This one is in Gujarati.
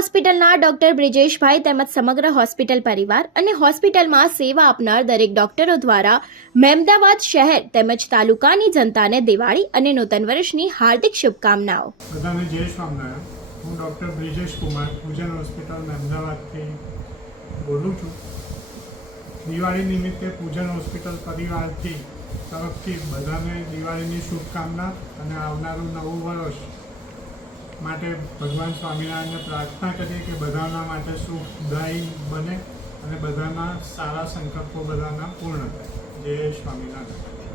હોસ્પિટલના ડોક્ટર બ્રિજેશભાઈ તેમજ સમગ્ર હોસ્પિટલ પરિવાર અને હોસ્પિટલમાં સેવા આપનાર દરેક ડોક્ટરો દ્વારા મહેમદાવાદ શહેર તેમજ તાલુકાની જનતાને દિવાળી અને નૂતન વર્ષની હાર્દિક શુભકામનાઓ. બધાને જય સ્વામિનારાયણ. હું ડૉક્ટર બ્રિજેશ કુમાર પૂજન હોસ્પિટલ મહેમદાવાદથી બોલું છું. દિવાળી નિમિત્તે પૂજન હોસ્પિટલ પરિવારથી તરફથી બધાને દિવાળીની શુભકામના અને આવનારું નવું વર્ષ માટે ભગવાન સ્વામિનારાયણને પ્રાર્થના કરીએ કે બધાના માટે સુખદાયી બને અને બધાના સારા સંકલ્પો બધાના પૂર્ણ થાય. જય સ્વામિનારાયણ.